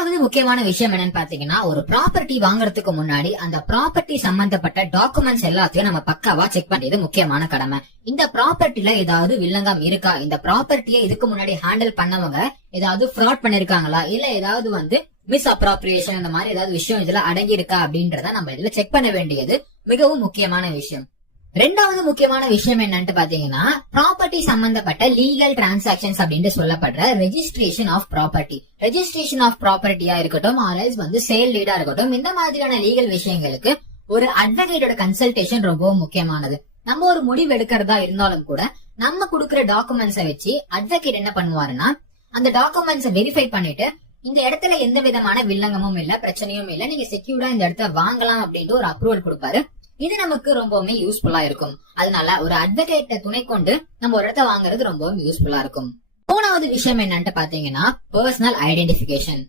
ரெண்டாவது முக்கியமான விஷயம் என்னன்னு பாத்தீங்கன்னா, ஒரு ப்ராப்பர்ட்டி வாங்குறதுக்கு முன்னாடி அந்த ப்ராப்பர்ட்டி சம்பந்தப்பட்ட டாக்குமெண்ட்ஸ் எல்லாத்தையும் நம்ம பக்காவா செக் பண்றது முக்கியமான கடமை. இந்த ப்ராப்பர்ட்டில ஏதாவது வில்லங்கம் இருக்கா, இந்த ப்ராப்பர்ட்டியை இதுக்கு முன்னாடி ஹேண்டில் பண்ணவங்க ஏதாவது ஃப்ராட் பண்ணிருக்காங்களா, இல்ல ஏதாவது மிஸ் அப்ராப்ரியேஷன் இந்த மாதிரி ஏதாவது விஷயம் இதுல அடங்கி இருக்கா அப்படின்றத நம்ம இதுல செக் பண்ண வேண்டியது மிகவும் முக்கியமான விஷயம். ரெண்டாவது முக்கியமான விஷயம் என்னன்னு பாத்தீங்கன்னா, ப்ராப்பர்ட்டி சம்பந்தப்பட்ட லீகல் டிரான்சாக்சன்ஸ் அப்படின்னு சொல்லப்படுற registration of property. Registration of ப்ராப்பர்ட்டியா இருக்கட்டும், ஆர்எல்ஸ் சேல் டீடா இருக்கட்டும், இந்த மாதிரியான லீகல் விஷயங்களுக்கு ஒரு அட்வொகேட்டோட கன்சல்டேஷன் ரொம்பவும் முக்கியமானது. நம்ம ஒரு முடிவு எடுக்கிறதா இருந்தாலும் கூட நம்ம கொடுக்கிற டாக்குமெண்ட்ஸை வச்சு அட்வொகேட் என்ன பண்ணுவாருன்னா, அந்த டாக்குமெண்ட்ஸை வெரிஃபை பண்ணிட்டு இந்த இடத்துல எந்த விதமான வில்லங்கமும் இல்ல, பிரச்சனையும் இல்ல, நீங்க செக்யூர்டா இந்த இடத்த வாங்கலாம் அப்படின்ட்டு ஒரு அப்ரூவல் கொடுப்பாரு. இது நமக்கு ரொம்பவுமே யூஸ்ஃபுல்லா இருக்கும். அதனால ஒரு அட்வொகேட்டை துணை கொண்டு நம்ம ஒரு இடத்த வாங்குறது ரொம்பவும் யூஸ்ஃபுல்லா இருக்கும். மூணாவது விஷயம் என்னன்னு பாத்தீங்கன்னா, பர்சனல் ஐடென்டிபிகேஷன்.